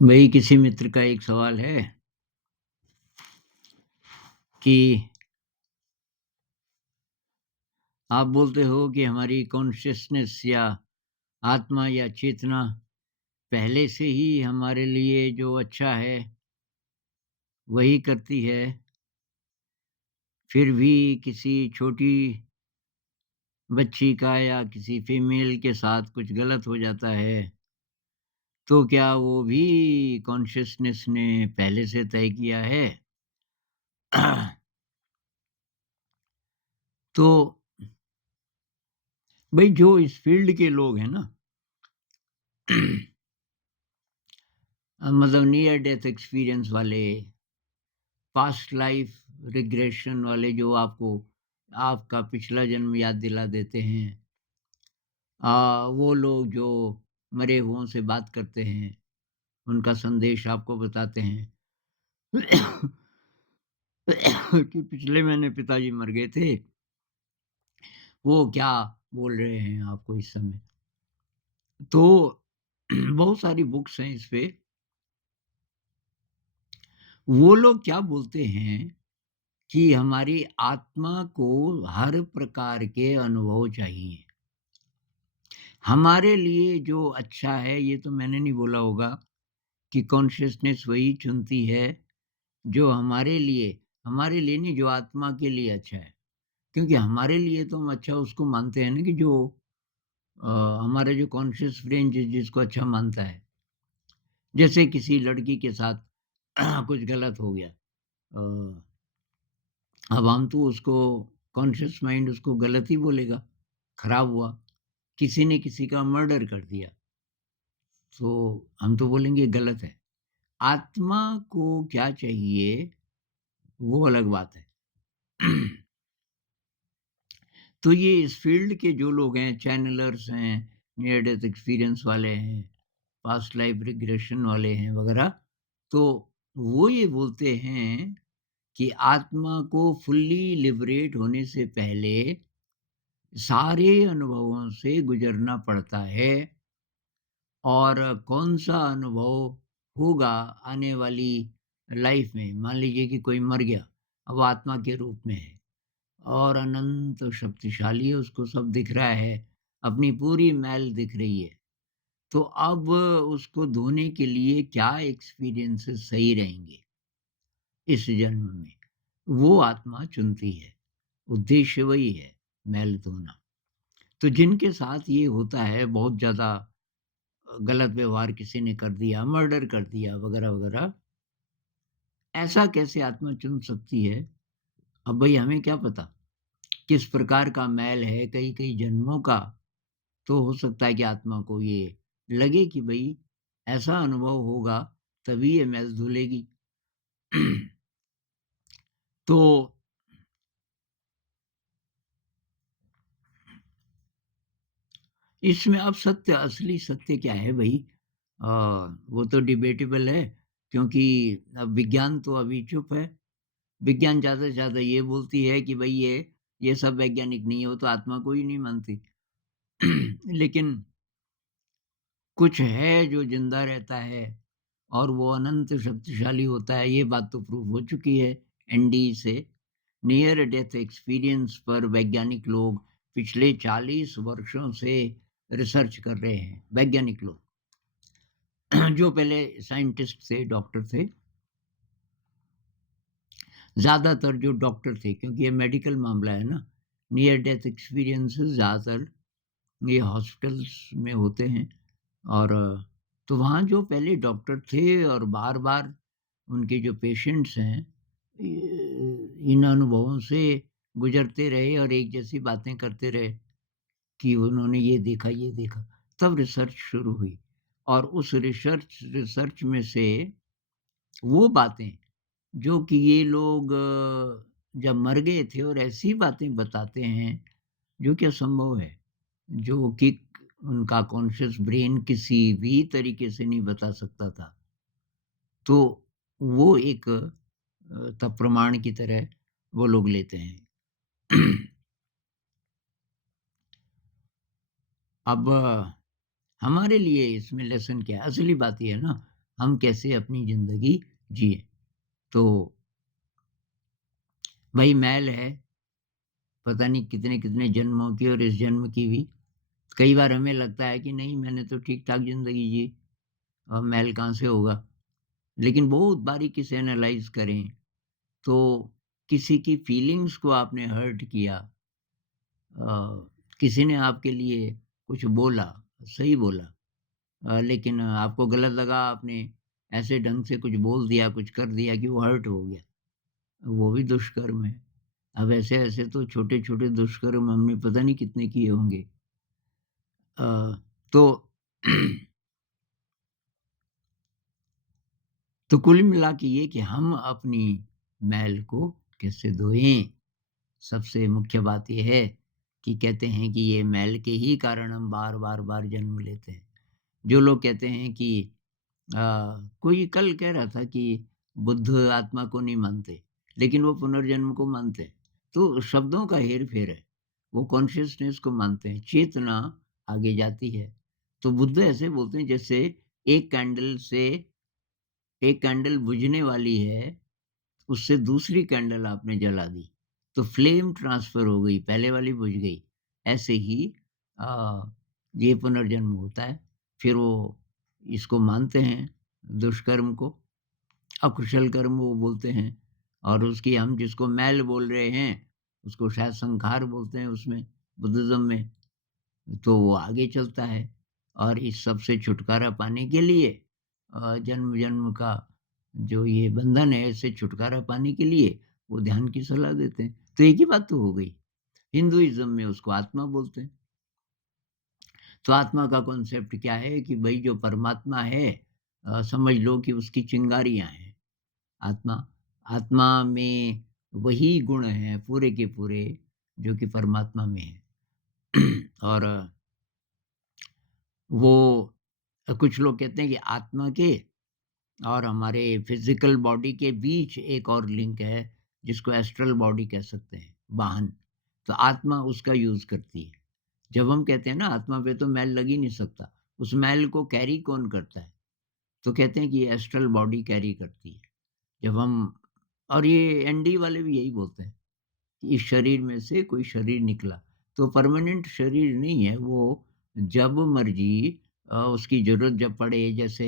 भाई किसी मित्र का एक सवाल है कि आप बोलते हो कि हमारी कॉन्शियसनेस या आत्मा या चेतना पहले से ही हमारे लिए जो अच्छा है वही करती है, फिर भी किसी छोटी बच्ची का या किसी फीमेल के साथ कुछ गलत हो जाता है, तो क्या वो भी कॉन्शियसनेस ने पहले से तय किया है? तो भाई जो इस फील्ड के लोग हैं ना मतलब नियर डेथ एक्सपीरियंस वाले, पास्ट लाइफ रिग्रेशन वाले जो आपको आपका पिछला जन्म याद दिला देते हैं। वो लोग जो मरे हुओं से बात करते हैं, उनका संदेश आपको बताते हैं कि पिछले महीने पिताजी मर गए थे, वो क्या बोल रहे हैं आपको इस समय। तो बहुत सारी बुक्स हैं इस पे। वो लोग क्या बोलते हैं कि हमारी आत्मा को हर प्रकार के अनुभव चाहिए। हमारे लिए जो अच्छा है ये तो मैंने नहीं बोला होगा कि कॉन्शियसनेस वही चुनती है जो हमारे लिए नहीं, जो आत्मा के लिए अच्छा है। क्योंकि हमारे लिए तो हम अच्छा उसको मानते हैं ना कि जो अ, हमारा जो कॉन्शियस ब्रेन जिसको अच्छा मानता है। जैसे किसी लड़की के साथ कुछ गलत हो गया, अ, अब हम तो उसको कॉन्शियस माइंड उसको गलत ही बोलेगा, खराब हुआ। किसी ने किसी का मर्डर कर दिया, तो हम तो बोलेंगे गलत है। आत्मा को क्या चाहिए, वो अलग बात है। तो ये इस फ़ील्ड के जो लोग हैं, चैनलर्स हैं, नियर डेथ एक्सपीरियंस वाले हैं, पास्ट लाइफ रिग्रेशन वाले हैं वगैरह, तो वो ये बोलते हैं कि आत्मा को फुल्ली लिबरेट होने से पहले सारे अनुभवों से गुज़रना पड़ता है। और कौन-सा अनुभव होगा आने वाली लाइफ में, मान लीजिए कि कोई मर गया, अब वो आत्मा के रूप में है और अनंत शक्तिशाली है, उसको सब दिख रहा है, अपनी पूरी मैल दिख रही है। तो अब उसको धोने के लिए क्या एक्सपीरियंसेस सही रहेंगे इस जन्म में, वो आत्मा चुनती है। उद्देश्य वही है, मैल धोना। तो जिनके साथ ये होता है बहुत ज़्यादा, गलत व्यवहार किसी ने कर दिया, मर्डर कर दिया वगैरह-वगैरह, ऐसा कैसे आत्मा चुन सकती है? अब भई हमें क्या पता, किस प्रकार का मैल है, कई-कई जन्मों का, तो हो सकता है कि आत्मा को ये लगे कि भई ऐसा अनुभव होगा, तभी ये मैल धुलेगी। तो इसमें अब असली सत्य क्या है भई? अ, वो तो डिबेटेबल है, क्योंकि अब विज्ञान तो अभी चुप है। विज्ञान ज़्यादा से ज़्यादा ये बोलती है कि भई ये सब वैज्ञानिक नहीं है, वो तो आत्मा को ही नहीं मानती। लेकिन कुछ है जो ज़िंदा रहता है और वो अनंत शक्तिशाली होता है, ये बात तो प्रूव हो चुकी है एनडी से। नियर डेथ एक्सपीरियंस पर वैज्ञानिक लोग पिछले 40 वर्षों से रिसर्च कर रहे हैं, वैज्ञानिक लोग। जो पहले साइंटिस्ट थे, डॉक्टर थे, ज़्यादातर जो डॉक्टर थे, क्योंकि ये मेडिकल मामला है ना, नियर डेथ एक्सपीरियंसेस ज़्यादातर ये हॉस्पिटल्स में होते हैं। और तो वहाँ जो पहले डॉक्टर थे और बार-बार उनके जो पेशेंट्स हैं, इन अनुभवों से गुज़रते रहे और एक जैसी बातें करते रहे कि उन्होंने ये देखा, तब रिसर्च शुरू हुई। और उस रिसर्च रिसर्च में से वो बातें जो कि ये लोग जब मर गए थे और ऐसी बातें बताते हैं जो कि असंभव है, जो कि उनका कॉन्शियस ब्रेन किसी भी तरीके से नहीं बता सकता था। तो वो एक तब प्रमाण की तरह वो लोग लेते हैं। अब हमारे लिए इसमें लेसन क्या है? असली बात ये है ना हम कैसे अपनी ज़िंदगी जिएँ। तो वही मैल है, पता नहीं कितने-कितने जन्मों की और इस जन्म की भी। कई बार हमें लगता है कि नहीं मैंने तो ठीक-ठाक ज़िंदगी जी, अब मैल कहाँ से होगा? लेकिन बहुत बारीकी से एनालाइज़ करें, तो किसी की फीलिंग्स को आपने हर्ट किया, अ, किसी ने आपके लिए कुछ बोला, सही बोला, लेकिन आपको गलत लगा, आपने ऐसे ढंग से कुछ बोल दिया, कुछ कर दिया कि वो हर्ट हो गया, वो भी दुष्कर्म है। अब ऐसे-ऐसे तो छोटे-छोटे दुष्कर्म हमने पता नहीं कितने किए होंगे। अ, तो तो कुल मिला के ये कि हम अपनी मैल को कैसे धोएँ? सबसे मुख्य बात ये है कि कहते हैं कि ये मैल के ही कारण हम बार-बार जन्म लेते हैं। जो लोग कहते हैं कि अ, कोई कल कह रहा था कि बुद्ध आत्मा को नहीं मानते, लेकिन वो पुनर्जन्म को मानते हैं। तो शब्दों का हेर-फेर है। वो कॉन्शसनेस को मानते हैं, चेतना आगे जाती है। तो बुद्ध ऐसे बोलते हैं जैसे एक कैंडल से एक कैंडल बुझने वाली है, उससे दूसरी कैंडल आपने जला दी, तो फ्लेम ट्रांसफ़र हो गई, पहले वाली बुझ गई। ऐसे ही अ, ये पुनर्जन्म होता है। फिर वो इसको मानते हैं, दुष्कर्म को, अकुशल कर्म वो बोलते हैं, और उसकी हम जिसको मैल बोल रहे हैं, उसको शायद संखार बोलते हैं उसमें, बुद्धिज़्म में। तो वो आगे चलता है और इस सब से छुटकारा पाने के लिए जन्म-जन्म का जो ये बंधन है, इससे छुटकारा पाने के लिए वो ध्यान की सलाह देते हैं। तो एक ही बात तो हो गई। हिंदुइज़्म में उसको आत्मा बोलते हैं। तो आत्मा का कॉन्सेप्ट क्या है कि भई जो परमात्मा है, समझ लो कि उसकी चिंगारियाँ हैं। आत्मा आत्मा में वही गुण हैं पूरे के पूरे जो कि परमात्मा में हैं। और वो कुछ लोग कहते हैं कि आत्मा के और हमारे फिजिकल बॉडी के बीच एक और लिंक है जिसको एस्ट्रल बॉडी कह सकते हैं, वाहन। तो आत्मा उसका यूज़ करती है। जब हम कहते हैं ना आत्मा पे तो मैल लग ही नहीं सकता, उस मैल को कैरी कौन करता है? तो कहते हैं कि एस्ट्रल बॉडी कैरी करती है। जब हम और ये एनडी वाले भी यही बोलते हैं कि इस शरीर में से कोई शरीर निकला, तो परमानेंट शरीर नहीं है वो, जब मर्ज़ी उसकी ज़रूरत जब पड़े, जैसे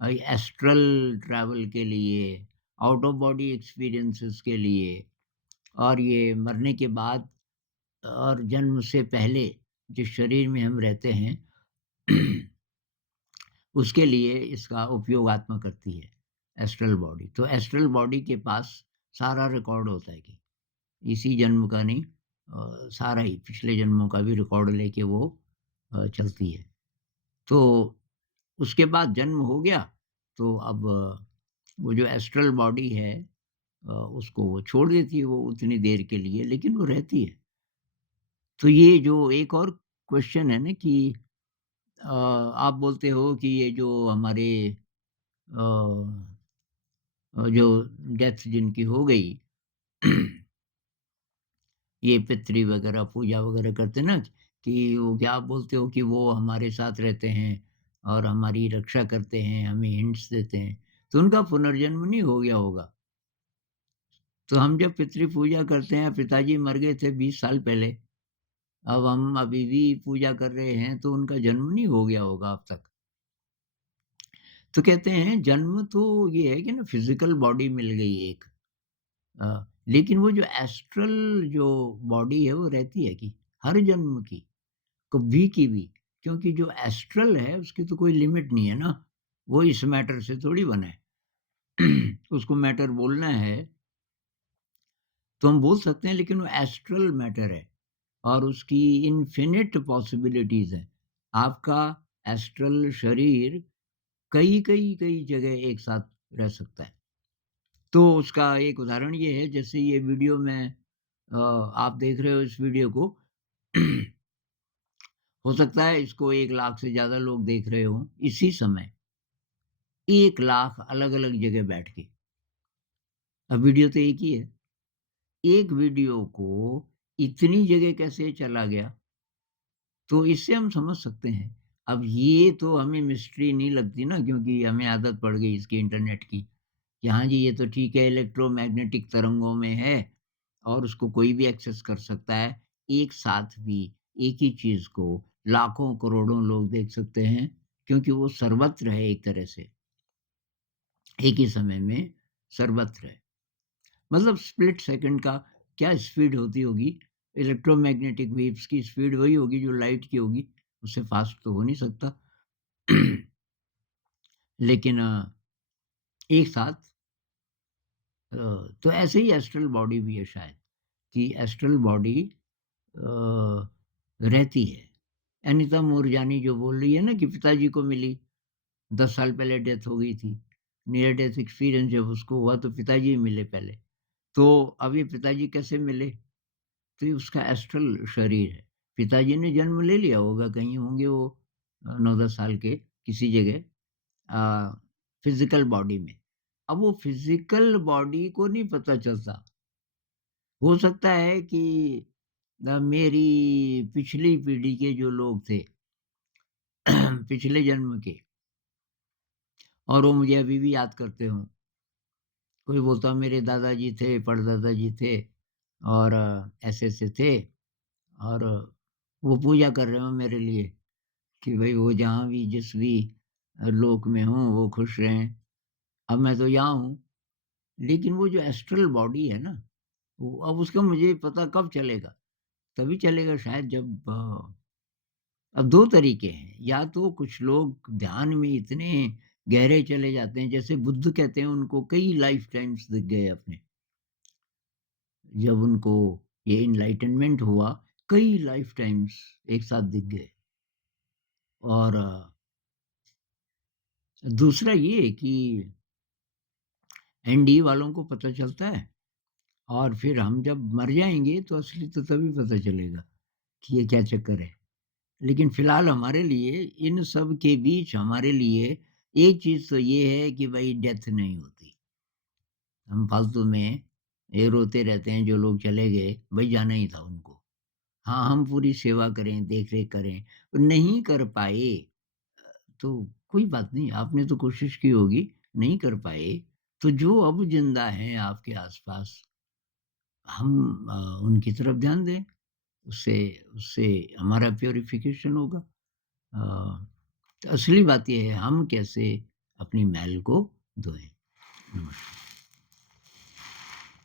एस्ट्रल ट्रैवल के लिए, आउट ऑफ बॉडी एक्सपीरियंसेस के लिए, और ये मरने के बाद और जन्म से पहले जिस शरीर में हम रहते हैं उसके लिए इसका उपयोग आत्मा करती है, एस्ट्रल बॉडी। तो एस्ट्रल बॉडी के पास सारा रिकॉर्ड होता है कि इसी जन्म का नहीं, सारा ही पिछले जन्मों का भी रिकॉर्ड लेके वो चलती है। तो उसके बाद जन्म हो गया, तो अब वो जो एस्ट्रल बॉडी है, उसको वो छोड़ देती है वो उतनी देर के लिए, लेकिन वो रहती है। तो ये जो एक और क्वेश्चन है ना कि आप बोलते हो कि ये जो हमारे अ जो डेथ जिनकी हो गई ये पितृ वगैरह पूजा वगैरह करते हैं ना, कि वो क्या आप बोलते हो कि वो हमारे साथ रहते हैं और हमारी रक्षा करते हैं, हमें हिंट्स देते हैं, तो उनका पुनर्जन्म नहीं हो गया होगा? तो हम जब पितृ पूजा करते हैं, पिताजी मर गए थे 20 साल पहले, अब हम अभी भी पूजा कर रहे हैं, तो उनका जन्म नहीं हो गया होगा अब तक? तो कहते हैं जन्म तो ये है कि ना फिज़िकल बॉडी मिल गई एक, लेकिन वो जो एस्ट्रल जो बॉडी है वो रहती है कि हर जन्म की, कभी की भी, क्योंकि जो एस्ट्रल है उसकी तो कोई लिमिट नहीं है ना, वो इस मैटर से थोड़ी बना है। उसको मैटर बोलना है तो हम बोल सकते हैं, लेकिन वो एस्ट्रल मैटर है और उसकी इन्फिनिट पॉसिबिलिटीज़ हैं। आपका एस्ट्रल शरीर कई जगह एक साथ रह सकता है। तो उसका एक उदाहरण ये है, जैसे ये वीडियो में आप देख रहे हो इस वीडियो को, हो सकता है इसको 1 लाख से ज़्यादा लोग देख रहे हों इसी समय, 1 लाख अलग-अलग जगह बैठ के। अब वीडियो तो एक ही है। एक वीडियो को इतनी जगह कैसे चला गया? तो इससे हम समझ सकते हैं अब ये तो हमें मिस्ट्री नहीं लगती ना, क्योंकि हमें आदत पड़ गई इसकी इंटरनेट की, कि हाँ जी, ये तो ठीक है, इलेक्ट्रोमैग्नेटिक तरंगों में है और उसको कोई भी एक्सेस कर सकता है। एक साथ भी एक ही चीज़ को लाखों करोड़ों लोग देख सकते हैं, क्योंकि वो सर्वत्र है एक तरह से, एक ही समय में सर्वत्र है। मतलब स्प्लिट सेकंड का क्या स्पीड होती होगी? इलेक्ट्रोमैग्नेटिक वेव्स की स्पीड वही होगी जो लाइट की होगी, उससे फ़ास्ट तो हो नहीं सकता। लेकिन एक साथ अ, तो ऐसे ही एस्ट्रल बॉडी भी है शायद, कि एस्ट्रल बॉडी रहती है। अनीता मूरजानी जो बोल रही है ना कि पिताजी को मिली, 10 साल पहले डेथ हो गई थी। नियर डेथ एक्सपीरियंस जब उसको हुआ तो पिताजी ही मिले पहले। तो अब ये पिताजी कैसे मिले? तो ये उसका एस्ट्रल शरीर है। पिताजी ने जन्म ले लिया होगा, कहीं होंगे वो 9-10 साल के किसी जगह फिज़िकल बॉडी में। अब वो फिज़िकल बॉडी को नहीं पता चलता। हो सकता है कि मेरी पिछली पीढ़ी के जो लोग थे, पिछले जन्म के, और वो मुझे अभी भी याद करते हों। कोई बोलता मेरे दादाजी थे, परदादा जी थे और ऐसे-ऐसे थे और वो पूजा कर रहे हों मेरे लिए कि भई वो जहाँ भी जिस भी लोक में हों वो खुश रहें। अब मैं तो यहाँ हूँ, लेकिन वो जो एस्ट्रल बॉडी है ना, वो अब उसका मुझे पता कब चलेगा? तभी चलेगा शायद जब अब 2 तरीके हैं, या तो कुछ लोग ध्यान में इतने गहरे चले जाते हैं, जैसे बुद्ध कहते हैं उनको कई लाइफ़ टाइम्स दिख गए अपने। जब उनको ये एनलाइटनमेंट हुआ, कई लाइफ़ टाइम्स एक साथ दिख गए। और दूसरा ये कि एनडी वालों को पता चलता है और फिर हम जब मर जाएँगे तो असली तो तभी पता चलेगा कि ये क्या चक्कर है। लेकिन फ़िलहाल हमारे लिए इन सब के बीच हमारे लिए एक चीज़ तो ये है कि भई डेथ नहीं होती। हम फालतू में ये रोते रहते हैं जो लोग चले गए, भई जाना ही था उनको। हाँ, हम पूरी सेवा करें, देख-रेख करें, नहीं कर पाए तो कोई बात नहीं, आपने तो कोशिश की होगी, नहीं कर पाए, तो जो अब ज़िंदा हैं आपके आस-पास, हम उनकी तरफ ध्यान दें, उससे उससे हमारा प्यूरिफ़िकेशन होगा। तो असली बात ये है हम कैसे अपनी मैल को धोएँ। नमस्कार।